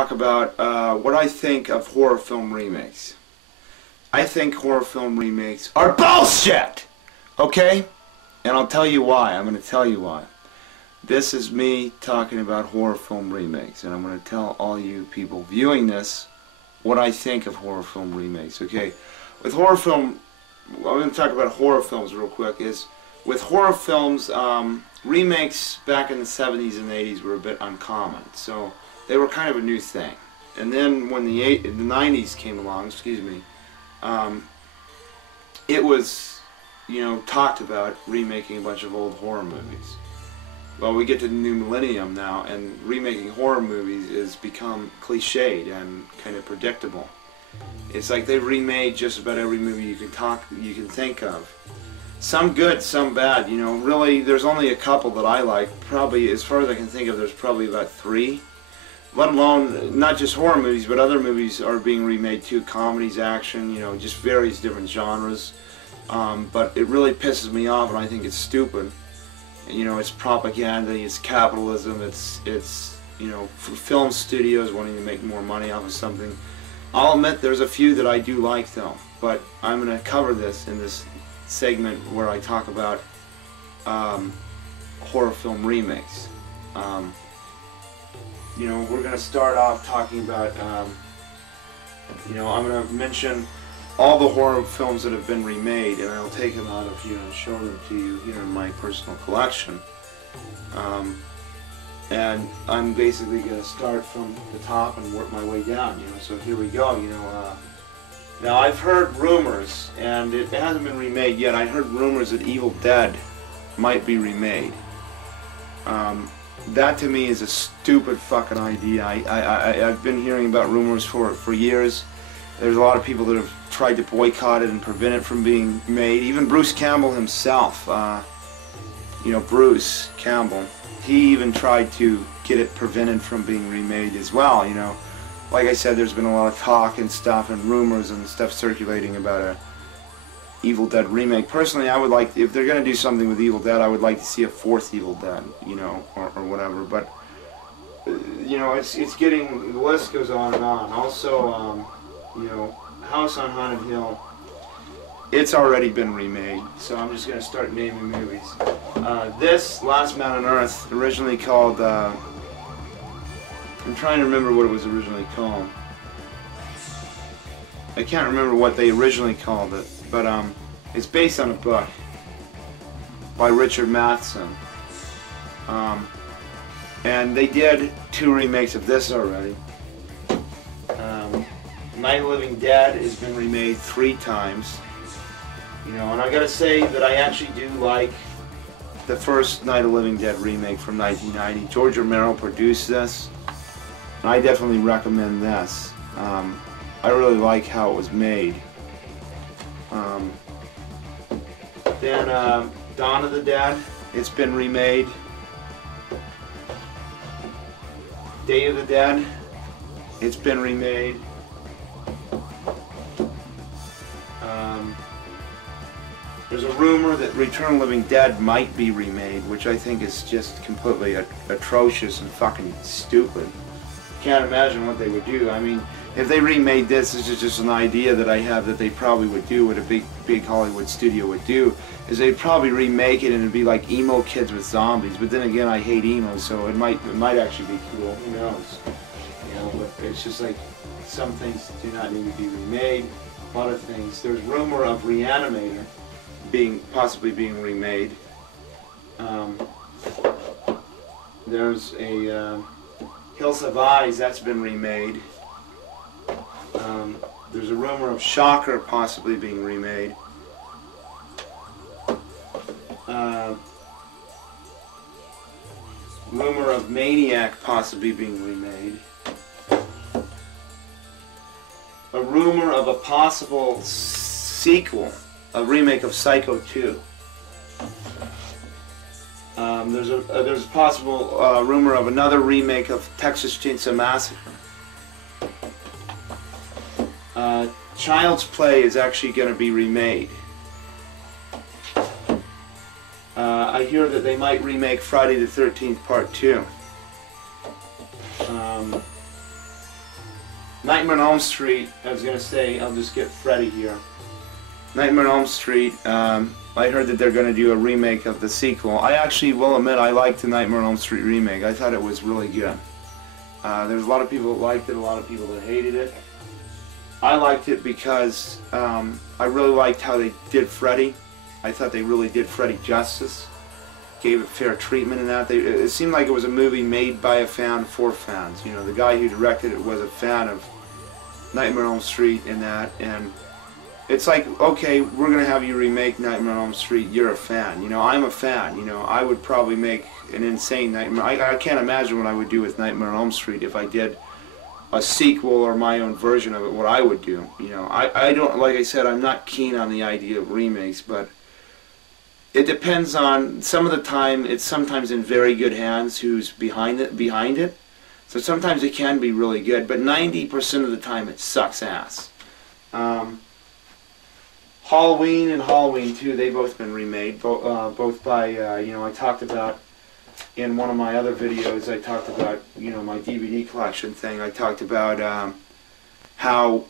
Talk about what I think of horror film remakes. I think horror film remakes are bullshit! Okay? And I'll tell you why. I'm going to tell you why. This is me talking about horror film remakes, and I'm going to tell all you people viewing this what I think of horror film remakes. Okay? With horror film, I'm going to talk about horror films real quick. With horror films, remakes back in the 70s and 80s were a bit uncommon. So they were kind of a new thing. And then when the 90s came along, it was, talked about remaking a bunch of old horror movies. Well, we get to the new millennium now, and remaking horror movies has become cliched and kind of predictable. It's like they remade just about every movie you can think of. Some good, some bad. Really, there's only a couple that I like. Probably, as far as I can think of, there's probably about 3. Let alone, not just horror movies, but other movies are being remade too. Comedies, action, just various different genres. But it really pisses me off, and I think it's stupid. It's propaganda, it's capitalism, it's film studios wanting to make more money off of something. I'll admit there's a few that I do like though, but I'm going to cover this in this segment where I talk about horror film remakes. We're going to start off talking about, I'm going to mention all the horror films that have been remade, and I'll take them out of here and show them to you here in my personal collection. And I'm basically going to start from the top and work my way down, so here we go, Now I've heard rumors, and it hasn't been remade yet, I heard rumors that Evil Dead might be remade. That to me is a stupid fucking idea. I've been hearing about rumors for years. There's a lot of people that have tried to boycott it and prevent it from being made. Even Bruce Campbell himself, Bruce Campbell, he even tried to get it prevented from being remade as well, Like I said, there's been a lot of talk and stuff and rumors and stuff circulating about a Evil Dead remake. Personally, I would like, if they're going to do something with Evil Dead, I would like to see a 4th Evil Dead, or whatever. But, it's getting, the list goes on and on. Also, House on Haunted Hill, it's already been remade, so I'm just going to start naming movies. This, Last Man on Earth, originally called, I'm trying to remember what it was originally called. I can't remember what they originally called it, but it's based on a book by Richard Matheson. And they did 2 remakes of this already. Night of the Living Dead has been remade 3 times. And I gotta say that I actually do like the first Night of the Living Dead remake from 1990. George Romero produced this, and I definitely recommend this. I really like how it was made. Then Dawn of the Dead, it's been remade. Day of the Dead, it's been remade. There's a rumor that Return of the Living Dead might be remade, which I think is just completely atrocious and fucking stupid. Can't imagine what they would do. I mean, if they remade this is just an idea that I have that they probably would do, what a big Hollywood studio would do, is they'd probably remake it and it'd be like emo kids with zombies. But then again, I hate emo, so it might actually be cool. Who knows? But it's just like some things do not need to be remade. A lot of things. There's rumor of Reanimator possibly being remade. There's a Hills Have Eyes, that's been remade. There's a rumor of Shocker possibly being remade. Rumor of Maniac possibly being remade. A rumor of a possible sequel, a remake of Psycho 2. There's a possible rumor of another remake of Texas Chainsaw Massacre. Child's Play is actually going to be remade. I hear that they might remake Friday the 13th Part 2. Nightmare on Elm Street, I was going to say, I'll just get Freddy here. Nightmare on Elm Street, I heard that they're going to do a remake of the sequel. I actually will admit I liked the Nightmare on Elm Street remake. I thought it was really good. There's a lot of people that liked it, a lot of people that hated it. I liked it because I really liked how they did Freddy. I thought they really did Freddy justice. Gave it fair treatment in that. It seemed like it was a movie made by a fan for fans. You know, the guy who directed it was a fan of Nightmare on Elm Street and that, and it's like, okay, we're going to have you remake Nightmare on Elm Street, you're a fan. You know, I'm a fan. You know, I would probably make an insane Nightmare. I can't imagine what I would do with Nightmare on Elm Street if I did a sequel or my own version of it, what I would do. You know, I don't, like I said, I'm not keen on the idea of remakes, but it depends on, some of the time, it's sometimes in very good hands who's behind it. So sometimes it can be really good, but 90% of the time it sucks ass. Halloween and Halloween 2, they've both been remade, both by, you know, I talked about, in one of my other videos, I talked about, you know, my DVD collection thing. I talked about how,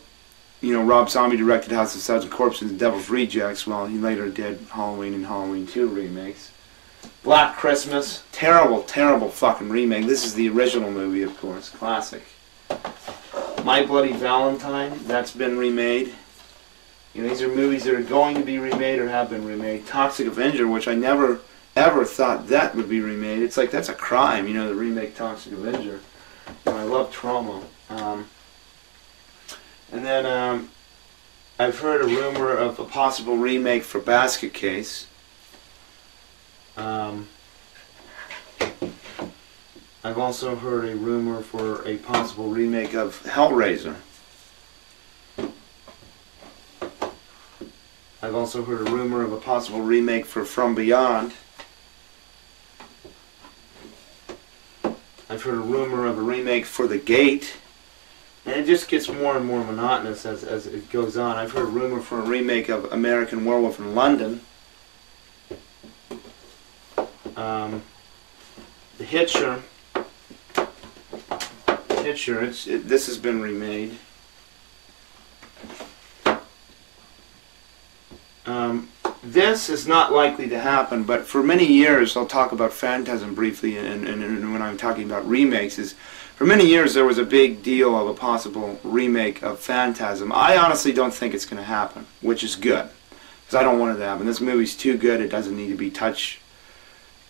you know, Rob Zombie directed House of Thousand Corpses and Devil's Rejects. Well, he later did Halloween and Halloween 2 remakes. Black Christmas, terrible, terrible fucking remake. This is the original movie, of course, classic. My Bloody Valentine, that's been remade. You know, these are movies that are going to be remade or have been remade. Toxic Avenger, which I never ever thought that would be remade. It's like, that's a crime, you know, to remake Toxic Avenger. You know, I love Trauma. And then I've heard a rumor of a possible remake for Basket Case. I've also heard a rumor for a possible remake of Hellraiser. I've also heard a rumor of a possible remake for From Beyond. I've heard a rumor of a remake for The Gate. And it just gets more and more monotonous as it goes on. I've heard a rumor for a remake of American Werewolf in London. The Hitcher. This has been remade. This is not likely to happen, but for many years, I'll talk about Phantasm briefly, and when I'm talking about remakes, is for many years there was a big deal of a possible remake of Phantasm. I honestly don't think it's going to happen, which is good, because I don't want it to happen. This movie's too good, it doesn't need to be touched.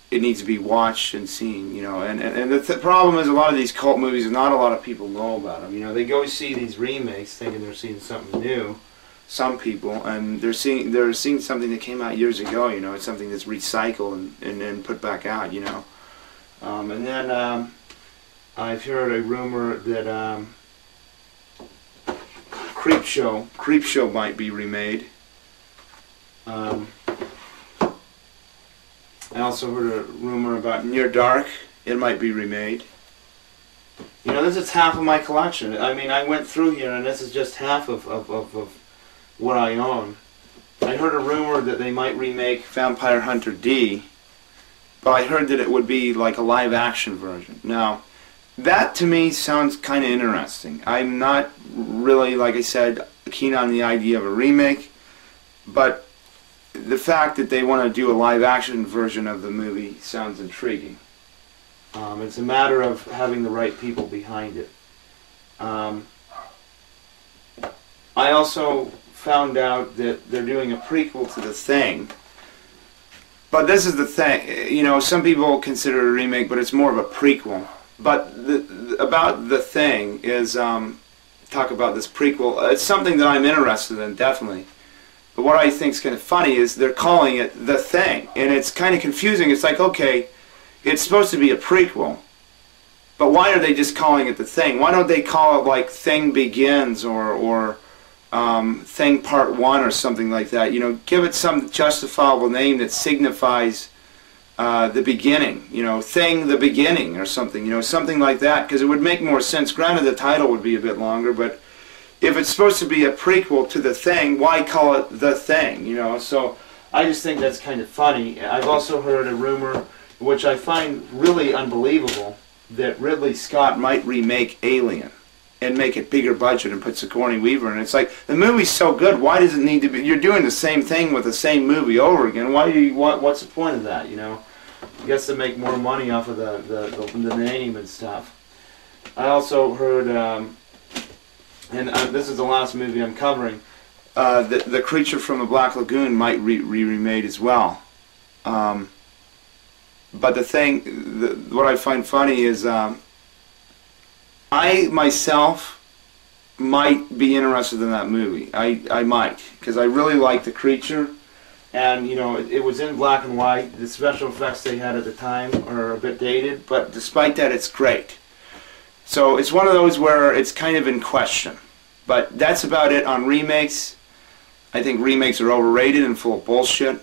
It needs to be watched and seen, you know. And the problem is, a lot of these cult movies, not a lot of people know about them. You know, they go see these remakes thinking they're seeing something new. Some people, and they're seeing something that came out years ago. You know, it's something that's recycled and put back out. You know, and then I've heard a rumor that Creepshow might be remade. I also heard a rumor about Near Dark. It might be remade. You know, this is half of my collection. I mean, I went through here, and this is just half of what I own. I heard a rumor that they might remake Vampire Hunter D, but I heard that it would be like a live-action version. Now, that to me sounds kind of interesting. I'm not really, like I said, keen on the idea of a remake, but the fact that they want to do a live-action version of the movie sounds intriguing. It's a matter of having the right people behind it. I also found out that they're doing a prequel to The Thing. But this is the thing, you know, some people consider it a remake, but it's more of a prequel. But about The Thing is, talk about this prequel, it's something that I'm interested in, definitely. But what I think is kind of funny is they're calling it The Thing, and it's kind of confusing. It's like, okay, it's supposed to be a prequel, but why are they just calling it The Thing? Why don't they call it like Thing Begins or Thing Part 1 or something like that? You know, give it some justifiable name that signifies the beginning. You know, Thing the Beginning or something. You know, something like that, because it would make more sense. Granted, the title would be a bit longer, but if it's supposed to be a prequel to The Thing, why call it The Thing? You know, so I just think that's kind of funny. I've also heard a rumor, which I find really unbelievable, that Ridley Scott might remake Alien. and make it bigger budget and put Sigourney Weaver in. It's like, the movie's so good, why does it need to be, you're doing the same thing with the same movie over again, why do you, what's the point of that, you know? I guess to make more money off of the name and stuff. I also heard, and this is the last movie I'm covering, the Creature from the Black Lagoon might be remade as well. But the thing, what I find funny is, I myself might be interested in that movie. I might, because I really like The Creature, and you know, it was in black and white. The special effects they had at the time are a bit dated, but despite that, it's great. So it's one of those where it's kind of in question. But that's about it on remakes. I think remakes are overrated and full of bullshit,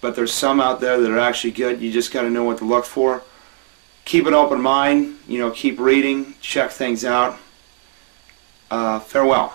but there's some out there that are actually good. You just got to know what to look for. Keep an open mind, you know, keep reading, check things out. Farewell.